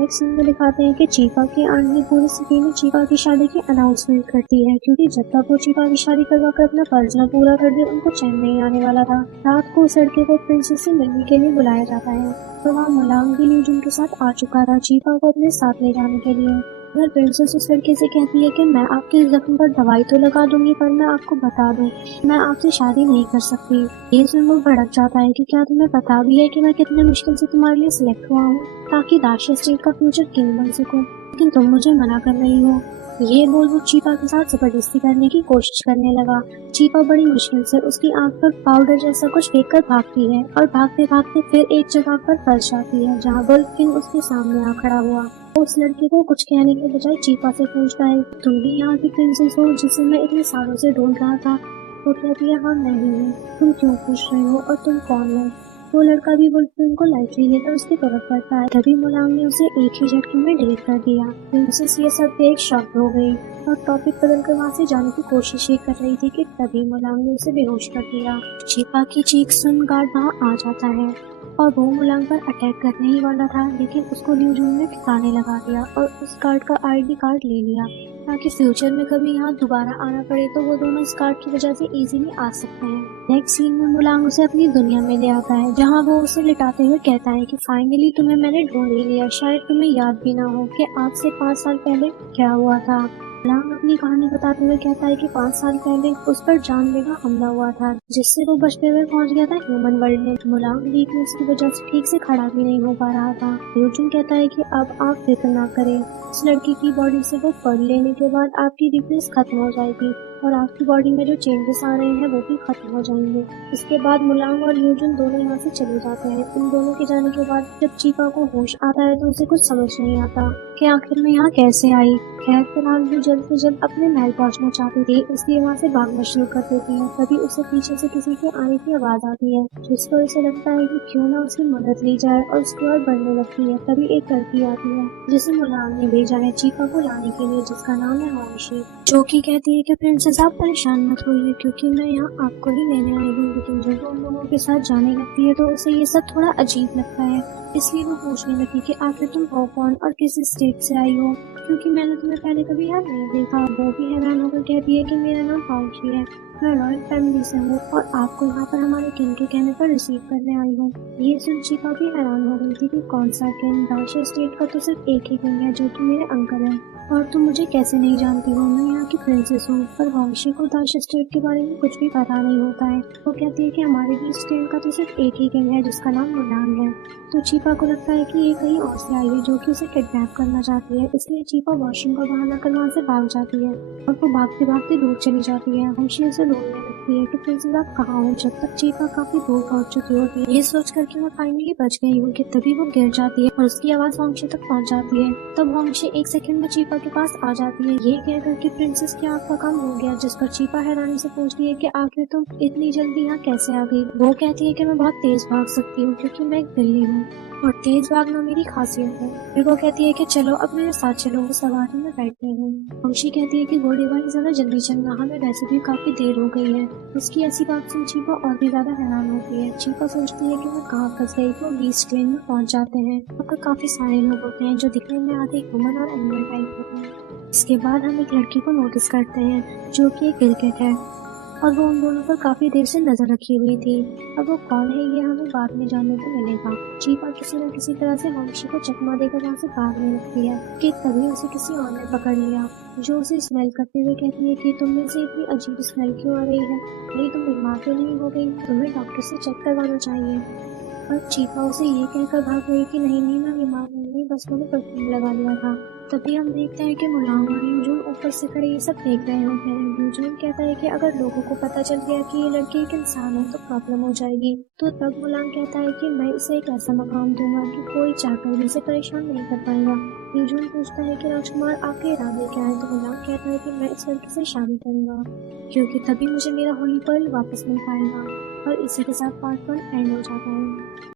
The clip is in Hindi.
नेक्स्ट सीन में दिखाते हैं कि चीपा की आंटी पूरी सिटी में चीपा की शादी की अनाउंसमेंट करती है, क्योंकि जब तक वो चीपा की शादी करवा कर अपना फर्ज न पूरा कर दे उनको चैन नहीं आने वाला था। रात को उस लड़के को प्रिंसेस से मिलने के लिए बुलाया जाता है, तो वहाँ मुलांग भी ल्यूजुन के साथ आ चुका था चीपा को अपने साथ ले जाने के लिए। अगर प्रिंसेस उस लड़के से कहती है कि मैं आपके जख्म पर दवाई तो लगा दूंगी, पर मैं आपको बता दूं मैं आपसे शादी नहीं कर सकती। ये सुन वो भड़क जाता है कि क्या तुम्हें पता भी है कि मैं कितने मुश्किल से तुम्हारे लिए सिलेक्ट हुआ हूँ ताकि दाशिया स्टेट का फ्यूचर किंग बन सकूं, लेकिन तुम मुझे मना कर रही हो। ये बोल वो चीपा के साथ जबरदस्ती करने की कोशिश करने लगा। चीपा बड़ी मुश्किल से उसकी आंख पर पाउडर जैसा कुछ फेंक भागती है और भागते भागते फिर एक जगह पर फंस जाती है जहाँ वुल्फ किंग उसके सामने आ खड़ा हुआ। उस लड़के को कुछ कहने के बजाय चीपा से पूछता है, तुम भी यहाँ की प्रिंसेस हो जिसे मैं इतने सालों से ढूंढ रहा था? वो कहती है, हाँ मैं ही हूँ। तुम क्यों पूछ रहे हो और तुम कौन हो? वो लड़का भी वुल्फ किंग को लाइटली लेकर उसकी तरफ बढ़ता है, तभी मुलांग ने उसे एक ही झटके में डिलीट कर दिया। प्रिंसेस ये सब देख शॉक्ड हो गई और टॉपिक बदलकर वहाँ से जाने की कोशिश ही कर रही थी कि तभी मुलांग ने उसे बेहोश कर दिया। चीपा की चीख सुन गार्ड वहाँ आ जाता है और वो मुलांग पर अटैक करने ही वाला था, लेकिन उसको ल्यूजुन ने ठिकाने लगा दिया और उस गार्ड का आईडी कार्ड ले लिया ताकि फ्यूचर में कभी यहाँ दोबारा आना पड़े तो वो दोनों इस कार्ड की वजह से इजीली आ सकते हैं। नेक्स्ट सीन में मुलांग उसे अपनी दुनिया में ले आता है जहाँ वो उसे लिटाते हुए कहता है कि फाइनली तुम्हें मैंने ढूंढ ही लिया, शायद तुम्हें याद भी ना हो कि आज से 5 साल पहले क्या हुआ था। मुलांग अपनी कहानी बताते हुए कहता है कि 5 साल पहले उस पर जानलेवा हमला हुआ था जिससे वो बचते हुए पहुंच गया था ह्यूमन वर्ल्ड में। मुलांग वीकनेस की वजह से ठीक से खड़ा भी नहीं हो पा रहा था। ल्यूजुन कहता है कि अब आप फिक्र ना करें, उस लड़की की बॉडी से वो पढ़ लेने के बाद आपकी वीकनेस खत्म हो जाएगी और आपकी बॉडी में जो चेंजेस आ रहे हैं वो भी खत्म हो जाएंगे। इसके बाद मुलांग और ल्यूजुन दोनों यहाँ से चले जाते हैं। इन दोनों के जाने के बाद जब चीपा को होश आता है तो उसे कुछ समझ नहीं आता कि आखिर में यहाँ कैसे आई। खैर फिलहाल वो जल्द से जल्द अपने महल पहुंचना चाहती थी, इसलिए वहाँ से भागना शुरू कर देती है। तभी उसे पीछे से किसी के आने की आवाज आती है, जिसको उसे लगता है कि क्यों ना उसकी मदद ली जाए और उसकी ओर बढ़ने लगती है। तभी एक लड़की आती है जिसे मुलांग ने भेजा है चीपा को लाने के लिए, जिसका नाम है वांशी, जो कि कहती है कि प्रिंसेस आप परेशान मत होइए क्योंकि मैं यहाँ आपको ही लेने आई हूँ। लेकिन जब वो उन लोगों के साथ जाने लगती है तो उसे ये सब थोड़ा अजीब लगता है, इसलिए वो पूछने लगी कि आखिर तुम हो कौन और किस स्टेट से आई हो, क्योंकि मैंने तुम्हें पहले कभी यहाँ नहीं देखा। वो भी हैरान होकर कहती है कि मेरा नाम वांशी है, मैं रॉयल फैमिली से हूँ और आपको यहाँ पर हमारे किंग के कहने पर रिसीव करने आई हूँ। ये सुन चीपा भी हैरान हो गई थी कि कौन सा किंग? दाशिया स्टेट का तो सिर्फ एक ही किंग है जो कि मेरे अंकल है, और तुम मुझे कैसे नहीं जानती हो? मैं यहाँ की प्रिंसेस हूँ। पर वांशी को दाशिया स्टेट के बारे में कुछ भी पता नहीं होता है। वो कहती है कि हमारे भी स्टेट का तो सिर्फ एक ही किंग है जिसका नाम मुलांग है। तो चीपा को लगता है कि ये कहीं और से आई है जो कि उसे किडनैप करना चाहती है, इसलिए चीपा वॉशिंग का बहाना कर वहाँ से भाग जाती है और वो भागते भागते दूर चली जाती है। वांशी उसे ढूंढने लगती है कि प्रिंसेस आप कहाँ हो, जब तक चीपा काफी दूर पहुँच चुकी होती है। ये सोच कर कि मैं फाइनली बच गई हूँ कि तभी वो गिर जाती है और उसकी आवाज वांशी तक पहुँच जाती है। तब वांशी एक सेकंड में चीपा के पास आ जाती है, ये कहकर कि प्रिंसेस की आँख का काम हो गया, जिस पर चीपा हैरानी से पूछती है कि आखिर तुम इतनी जल्दी यहाँ कैसे आ गई। वो कहती है कि मैं बहुत तेज भाग सकती हूँ क्योंकि मैं एक बिल्ली हूँ और तेज भागना मेरी खासियत है। फिर वो कहती है कि चलो अब मेरे साथ चलो, वो सवारी में बैठते हैं। वंशी कहती है कि घोड़े भाई ज्यादा जल्दी चलना, हमें वैसे भी काफी देर हो गई है। उसकी ऐसी बात सुन चीपा और भी ज्यादा हैरान होती है। चीपा सोचती है कि वो कहाँ फंस गई। तो बीस्ट लेन में पहुंच जाते हैं। वहाँ पर काफी सारे लोग होते हैं जो दिखने में आधे ह्यूमन और एनिमल टाइप होते हैं। इसके बाद हम एक लड़की को नोटिस करते हैं जो कि एक क्रिकेट है और वो उन दोनों पर काफी देर से नजर रखी हुई थी। अब वो कौन है ये हमें बाद में जानने को मिलेगा। चीपा किसी न किसी तरह से वंशी को चकमा देकर वहाँ से भागने लगती है कि तभी उसे किसी और ने पकड़ लिया, जो उसे स्मेल करते हुए कहती है कि तुम में से इतनी अजीब स्मेल क्यों आ रही है? नहीं तुम बीमार तो नहीं हो गई? तुम्हें डॉक्टर से चेक करवाना चाहिए। पर चीपा उसे ये कहकर भाग गई कि नहीं नहीं मैं बीमार नहीं, बस मैंने परफ्यूम लगा लिया था। तभी हम देखते हैं कि मुलांग और ल्यूजुन ऊपर से खड़े ये सब देख रहे होते हैं। ल्यूजुन कहता है कि अगर लोगों को पता चल गया कि ये लड़की एक इंसान है तो प्रॉब्लम हो जाएगी। तो तब मुलांग कहता है कि मैं इसे एक ऐसा मकाम दूंगा कि कोई चाहकर भी इसे परेशान नहीं कर पाएगा। ल्यूजुन पूछता है कि राजकुमार आपके इरादे क्या है? तो मुलांग कहता है कि मैं इस लड़की से शादी करूंगा क्योंकि तभी मुझे मेरा होली पर्ल वापस मिल पाएगा। और इसी के साथ पार्ट 1 एंड हो जाता है।